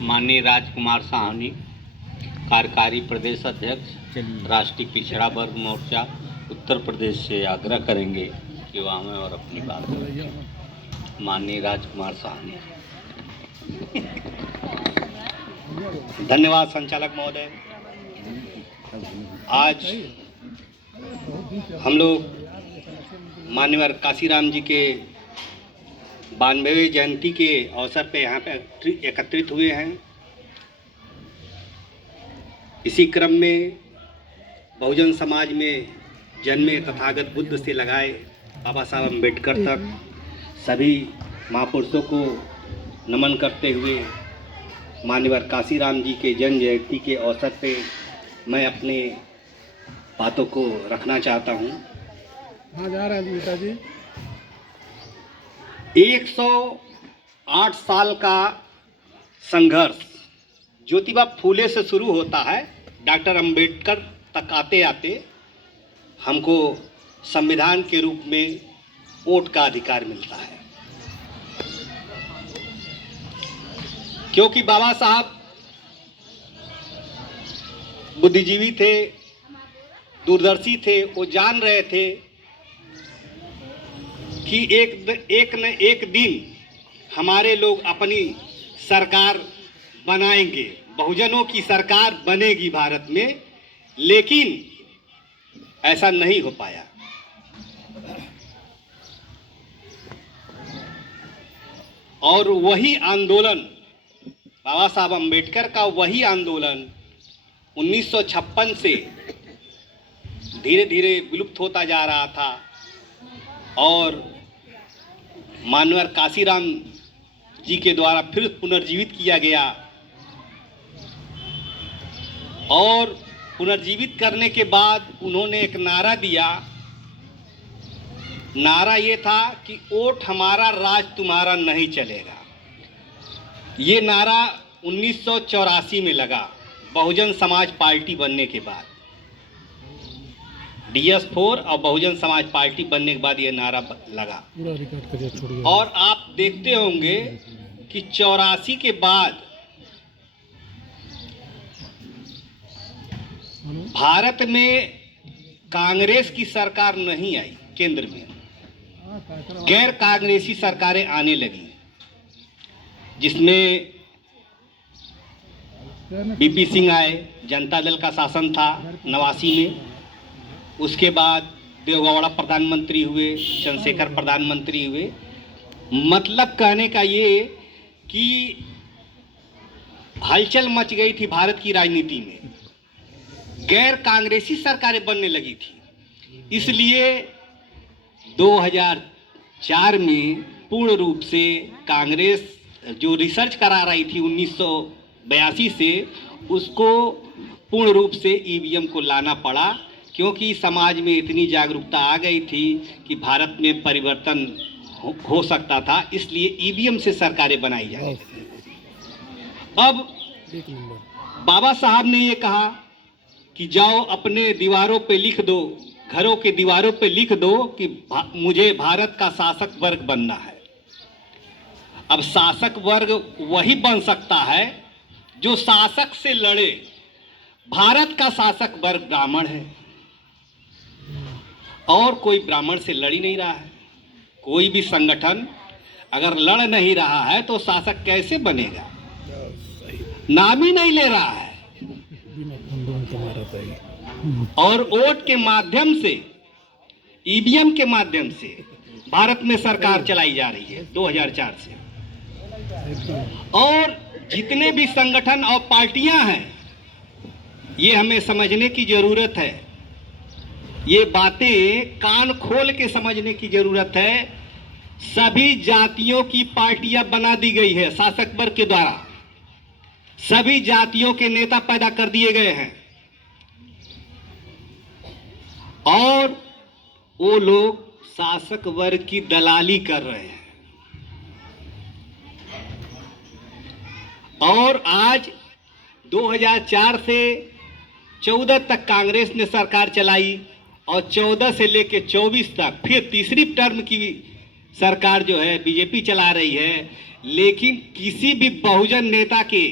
माननीय राजकुमार साहनी, कार्यकारी प्रदेश अध्यक्ष, राष्ट्रीय पिछड़ा वर्ग मोर्चा उत्तर प्रदेश से आग्रह करेंगे कि वह हमें और अपनी बात करें। माननीय राजकुमार साहनी। धन्यवाद संचालक महोदय। आज हम लोग माननीय काशीराम जी के 92वें जयंती के अवसर पे यहाँ पे एकत्रित हुए हैं। इसी क्रम में बहुजन समाज में जन्मे तथागत बुद्ध से लगाए बाबा साहब अम्बेडकर तक सभी महापुरुषों को नमन करते हुए माननीय काशीराम जी के जन्म जयंती के अवसर पे मैं अपने बातों को रखना चाहता हूँ। हाँ, जा रहे हैं नेताजी। 108 साल का संघर्ष ज्योतिबा फूले से शुरू होता है। डॉक्टर अंबेडकर तक आते आते हमको संविधान के रूप में वोट का अधिकार मिलता है, क्योंकि बाबा साहब बुद्धिजीवी थे, दूरदर्शी थे। वो जान रहे थे कि एक न एक दिन हमारे लोग अपनी सरकार बनाएंगे, बहुजनों की सरकार बनेगी भारत में। लेकिन ऐसा नहीं हो पाया। और वही आंदोलन, बाबा साहब अम्बेडकर का वही आंदोलन 1956 से धीरे धीरे विलुप्त होता जा रहा था और माननीय काशीराम जी के द्वारा फिर पुनर्जीवित किया गया। और पुनर्जीवित करने के बाद उन्होंने एक नारा दिया। नारा ये था कि वोट हमारा, राज तुम्हारा नहीं चलेगा। ये नारा 1984 में लगा, बहुजन समाज पार्टी बनने के बाद। DS4 और बहुजन समाज पार्टी बनने के बाद ये नारा लगा। और आप देखते होंगे कि 84 के बाद भारत में कांग्रेस की सरकार नहीं आई। केंद्र में गैर कांग्रेसी सरकारें आने लगी, जिसमें BP सिंह आए, जनता दल का शासन था 89 में। उसके बाद देवगौड़ा प्रधानमंत्री हुए, चंद्रशेखर प्रधानमंत्री हुए। मतलब कहने का ये कि हलचल मच गई थी भारत की राजनीति में, गैर कांग्रेसी सरकारें बनने लगी थी। इसलिए 2004 में पूर्ण रूप से कांग्रेस जो रिसर्च करा रही थी 1982 से, उसको पूर्ण रूप से EVM को लाना पड़ा, क्योंकि समाज में इतनी जागरूकता आ गई थी कि भारत में परिवर्तन हो सकता था। इसलिए EVM से सरकारें बनाई जा रही थी। अब बाबा साहब ने ये कहा कि जाओ अपने दीवारों पे लिख दो, घरों के दीवारों पे लिख दो कि मुझे भारत का शासक वर्ग बनना है। अब शासक वर्ग वही बन सकता है जो शासक से लड़े। भारत का शासक वर्ग ब्राह्मण है और कोई ब्राह्मण से लड़ ही नहीं रहा है। कोई भी संगठन अगर लड़ नहीं रहा है तो शासक कैसे बनेगा? नाम ही नहीं ले रहा है। और वोट के माध्यम से, EVM के माध्यम से भारत में सरकार चलाई जा रही है 2004 से। और जितने भी संगठन और पार्टियां हैं, ये हमें समझने की जरूरत है। ये बातें कान खोल के समझने की जरूरत है। सभी जातियों की पार्टियां बना दी गई है शासक वर्ग के द्वारा। सभी जातियों के नेता पैदा कर दिए गए हैं और वो लोग शासक वर्ग की दलाली कर रहे हैं। और आज 2004 से 14 तक कांग्रेस ने सरकार चलाई और 14 से लेकर 24 तक फिर तीसरी टर्म की सरकार जो है बीजेपी चला रही है। लेकिन किसी भी बहुजन नेता के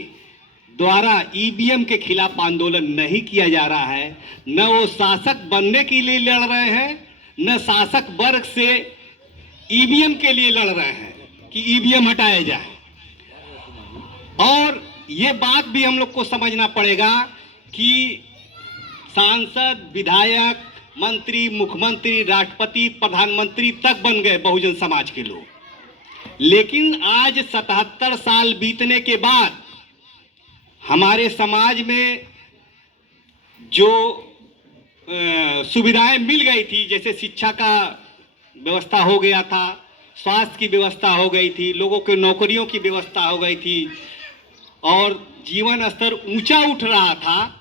द्वारा ईवीएम के खिलाफ आंदोलन नहीं किया जा रहा है, न वो शासक बनने के लिए लड़ रहे हैं, न शासक वर्ग से ईवीएम के लिए लड़ रहे हैं कि ईवीएम हटाया जाए। और ये बात भी हम लोग को समझना पड़ेगा कि सांसद, विधायक, मंत्री, मुख्यमंत्री, राष्ट्रपति, प्रधानमंत्री तक बन गए बहुजन समाज के लोग, लेकिन आज 77 साल बीतने के बाद हमारे समाज में जो सुविधाएं मिल गई थी, जैसे शिक्षा का व्यवस्था हो गया था, स्वास्थ्य की व्यवस्था हो गई थी, लोगों के नौकरियों की व्यवस्था हो गई थी और जीवन स्तर ऊंचा उठ रहा था,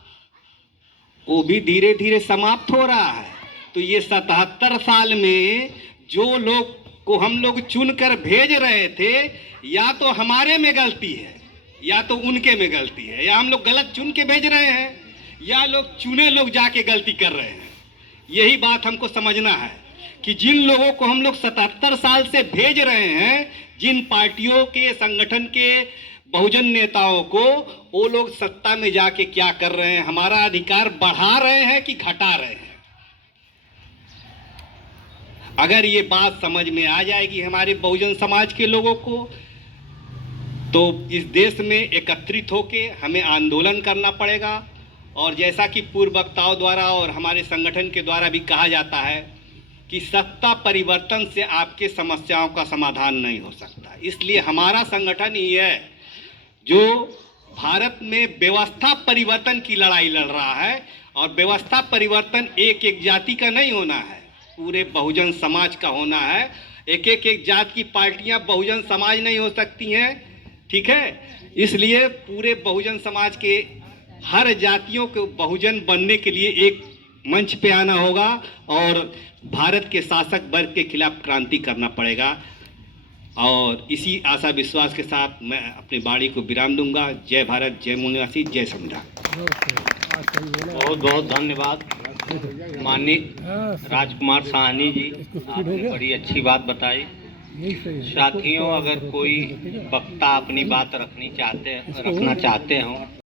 वो भी धीरे धीरे समाप्त हो रहा है। तो ये 77 साल में जो लोग को हम लोग चुनकर भेज रहे थे, या तो हमारे में गलती है या तो उनके में गलती है, या हम लोग गलत चुन के भेज रहे हैं या लोग चुने लोग जाके गलती कर रहे हैं। यही बात हमको समझना है कि जिन लोगों को हम लोग 77 साल से भेज रहे हैं, जिन पार्टियों के, संगठन के, बहुजन नेताओं को, वो लोग सत्ता में जाके क्या कर रहे हैं, हमारा अधिकार बढ़ा रहे हैं कि घटा रहे हैं। अगर ये बात समझ में आ जाएगी हमारे बहुजन समाज के लोगों को, तो इस देश में एकत्रित होके हमें आंदोलन करना पड़ेगा। और जैसा कि पूर्व वक्ताओं द्वारा और हमारे संगठन के द्वारा भी कहा जाता है कि सत्ता परिवर्तन से आपके समस्याओं का समाधान नहीं हो सकता। इसलिए हमारा संगठन ही है जो भारत में व्यवस्था परिवर्तन की लड़ाई लड़ रहा है। और व्यवस्था परिवर्तन एक एक जाति का नहीं होना है, पूरे बहुजन समाज का होना है। एक एक जात की पार्टियां बहुजन समाज नहीं हो सकती हैं, ठीक है। इसलिए पूरे बहुजन समाज के हर जातियों को बहुजन बनने के लिए एक मंच पे आना होगा और भारत के शासक वर्ग के खिलाफ क्रांति करना पड़ेगा। और इसी आशा विश्वास के साथ मैं अपनी वाणी को विराम दूंगा। जय भारत, जय मूलनिवासी, जय संविधान। बहुत बहुत धन्यवाद माननीय राजकुमार साहनी जी, आपने बड़ी अच्छी बात बताई। साथियों, अगर कोई वक्ता अपनी बात रखना चाहते हों